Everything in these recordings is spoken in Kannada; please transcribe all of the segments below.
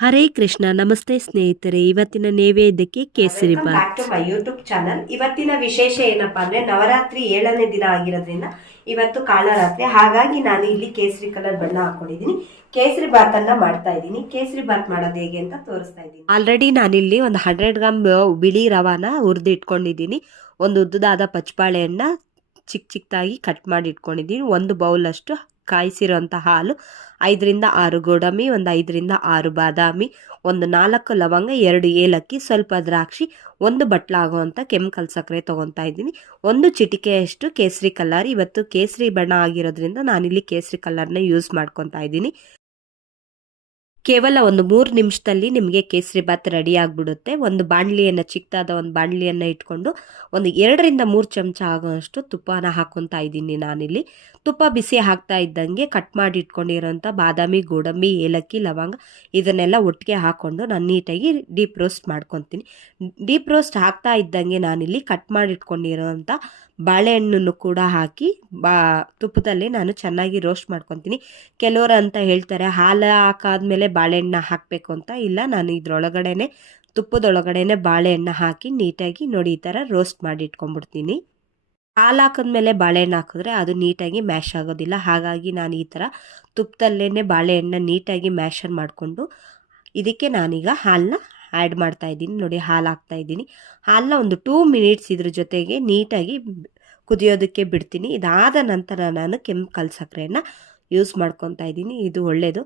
ಹರೇ ಕೃಷ್ಣ. ನಮಸ್ತೆ ಸ್ನೇಹಿತರೆ, ಇವತ್ತಿನ ನೈವೇದ್ಯಕ್ಕೆ kesari welcome back to bath. My YouTube channel. ಇವತ್ತಿನ ವಿಶೇಷ ಏನಪ್ಪಾ ಅಂದ್ರೆ ನವರಾತ್ರಿ 7ನೇ ದಿನ ಆಗಿರೋದ್ರಿಂದ ಇವತ್ತು ಕಾಳರಾತ್ರಿ, ಹಾಗಾಗಿ ನಾನು ಇಲ್ಲಿ ಕೇಸರಿ ಕಲರ್ ಬಣ್ಣ ಹಾಕೊಂಡಿದ್ದೀನಿ. ಕೇಸರಿ ಬಾತ್ ಅನ್ನ ಮಾಡ್ತಾ ಇದ್ದೀನಿ. ಕೇಸರಿ ಬಾತ್ ಮಾಡೋದು ಹೇಗೆ ಅಂತ ತೋರಿಸ್ತಾ ಇದ್ದೀನಿ. ಆಲ್ರೆಡಿ ನಾನಿಲ್ಲಿ ಒಂದು 100 ಗ್ರಾಮ್ ಬಿಳಿ ರವಾನ ಹುರಿದು ಇಟ್ಕೊಂಡಿದ್ದೀನಿ. ಒಂದು ಉದ್ದದಾದ ಪಚ್ಚಬಾಳೆಹಣ್ಣ ಚಿಕ್ಕ ಚಿಕ್ಕದಾಗಿ ಕಟ್ ಮಾಡಿ ಇಟ್ಕೊಂಡಿದ್ದೀನಿ. ಒಂದು ಬೌಲ್ ಅಷ್ಟು ಕಾಯಿಸಿರೋಂಥ ಹಾಲು, 5ರಿಂದ 6 ಗೋಡಂಬಿ, ಒಂದು 5ರಿಂದ 6 ಬಾದಾಮಿ, ಒಂದು 4 ಲವಂಗ, 2 ಏಲಕ್ಕಿ, ಸ್ವಲ್ಪ ದ್ರಾಕ್ಷಿ, ಒಂದು ಬಟ್ಲ ಆಗುವಂಥ ಕೆಮಿಕಲ್ ಸಕ್ಕರೆ ತೊಗೊತಾ ಇದ್ದೀನಿ. ಒಂದು ಚಿಟಿಕೆಯಷ್ಟು ಕೇಸರಿ ಕಲರ್. ಇವತ್ತು ಕೇಸರಿ ಬಣ್ಣ ಆಗಿರೋದ್ರಿಂದ ನಾನಿಲ್ಲಿ ಕೇಸರಿ ಕಲರ್ನ ಯೂಸ್ ಮಾಡ್ಕೊತಾ ಇದ್ದೀನಿ. ಕೇವಲ ಒಂದು 3 ನಿಮಿಷದಲ್ಲಿ ನಿಮಗೆ ಕೇಸರಿ ಬಾತ್ ರೆಡಿ ಆಗಿಬಿಡುತ್ತೆ. ಒಂದು ಬಾಣಲಿಯನ್ನು, ಚಿಕ್ಕದಾದ ಒಂದು ಬಾಣಲಿಯನ್ನು ಇಟ್ಕೊಂಡು ಒಂದು 2ರಿಂದ 3 ಚಮಚ ಆಗೋಷ್ಟು ತುಪ್ಪನ ಹಾಕ್ಕೊತಾ ಇದ್ದೀನಿ. ನಾನಿಲ್ಲಿ ತುಪ್ಪ ಬಿಸಿ ಹಾಕ್ತಾ ಇದ್ದಂಗೆ ಕಟ್ ಮಾಡಿ ಇಟ್ಕೊಂಡಿರೋಂಥ ಬಾದಾಮಿ, ಗೋಡಂಬಿ, ಏಲಕ್ಕಿ, ಲವಂಗ ಇದನ್ನೆಲ್ಲ ಒಟ್ಟಿಗೆ ಹಾಕ್ಕೊಂಡು ನಾನು ನೀಟಾಗಿ ಡೀಪ್ ರೋಸ್ಟ್ ಮಾಡ್ಕೊತೀನಿ. ಡೀಪ್ ರೋಸ್ಟ್ ಹಾಕ್ತಾ ಇದ್ದಂಗೆ ನಾನಿಲ್ಲಿ ಕಟ್ ಮಾಡಿ ಇಟ್ಕೊಂಡಿರೋಂಥ ಬಾಳೆಹಣ್ಣನ್ನು ಕೂಡ ಹಾಕಿ ತುಪ್ಪದಲ್ಲಿ ನಾನು ಚೆನ್ನಾಗಿ ರೋಸ್ಟ್ ಮಾಡ್ಕೊತೀನಿ. ಕೆಲವರು ಅಂತ ಹೇಳ್ತಾರೆ ಹಾಲು ಹಾಕಾದ್ಮೇಲೆ ಬಾಳೆಹಣ್ಣ ಹಾಕಬೇಕು ಅಂತ. ಇಲ್ಲ, ನಾನು ಇದ್ರೊಳಗಡೆನೆ ತುಪ್ಪದೊಳಗಡೆನೆ ಬಾಳೆಹಣ್ಣ ಹಾಕಿ ನೀಟಾಗಿ ನೋಡಿ ಈ ಥರ ರೋಸ್ಟ್ ಮಾಡಿ ಇಟ್ಕೊಂಡ್ಬಿಡ್ತೀನಿ. ಹಾಲು ಹಾಕಿದ್ಮೇಲೆ ಬಾಳೆಹಣ್ಣು ಹಾಕಿದ್ರೆ ಅದು ನೀಟಾಗಿ ಮ್ಯಾಶ್ ಆಗೋದಿಲ್ಲ. ಹಾಗಾಗಿ ನಾನು ಈ ಥರ ತುಪ್ಪದಲ್ಲೇ ಬಾಳೆಹಣ್ಣ ನೀಟಾಗಿ ಮ್ಯಾಶರ್ ಮಾಡಿಕೊಂಡು ಇದಕ್ಕೆ ನಾನೀಗ ಹಾಲನ್ನ ಆ್ಯಡ್ ಮಾಡ್ತಾ ಇದ್ದೀನಿ. ನೋಡಿ, ಹಾಲು ಹಾಕ್ತಾ ಇದ್ದೀನಿ. ಹಾಲನ್ನ ಒಂದು 2 ಮಿನಿಟ್ಸ್ ಇದ್ರ ಜೊತೆಗೆ ನೀಟಾಗಿ ಕುದಿಯೋದಕ್ಕೆ ಬಿಡ್ತೀನಿ. ಇದಾದ ನಂತರ ನಾನು ಕೆಂಪು ಸಕ್ಕರೆಯನ್ನು ಯೂಸ್ ಮಾಡ್ಕೊತಾ ಇದ್ದೀನಿ. ಇದು ಒಳ್ಳೆಯದು.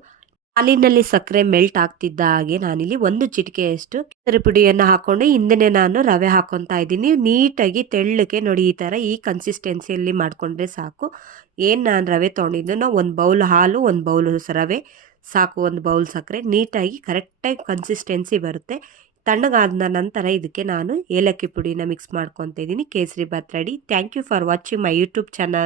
ಹಾಲಿನಲ್ಲಿ ಸಕ್ಕರೆ ಮೆಲ್ಟ್ ಆಗ್ತಿದ್ದ ಹಾಗೆ ನಾನಿಲ್ಲಿ ಒಂದು ಚಿಟಿಕೆಯಷ್ಟು ಕೇಸರಿ ಪುಡಿಯನ್ನು ಹಾಕ್ಕೊಂಡು ಹಿಂದೆನೇ ನಾನು ರವೆ ಹಾಕ್ಕೊತಾ ಇದ್ದೀನಿ. ನೀಟಾಗಿ ತೆಳ್ಳಗೆ ನೋಡಿ ಈ ಥರ ಈ ಕನ್ಸಿಸ್ಟೆನ್ಸಿಯಲ್ಲಿ ಮಾಡಿಕೊಂಡ್ರೆ ಸಾಕು. ಏನು ನಾನು ರವೆ ತೊಗೊಂಡಿದ್ದನೋ ಒಂದು ಬೌಲ್ ಹಾಲು, ಒಂದು ಬೌಲ್ ರವೆ ಸಾಕು, ಒಂದು ಬೌಲ್ ಸಕ್ಕರೆ. ನೀಟಾಗಿ ಕರೆಕ್ಟಾಗಿ ಕನ್ಸಿಸ್ಟೆನ್ಸಿ ಬರುತ್ತೆ. ತಣ್ಣಗಾದ ನಂತರ ಇದಕ್ಕೆ ನಾನು ಏಲಕ್ಕಿ ಪುಡಿನ ಮಿಕ್ಸ್ ಮಾಡ್ಕೊತಾ ಇದ್ದೀನಿ. Kesari bath ready. Thank you for watching my YouTube channel.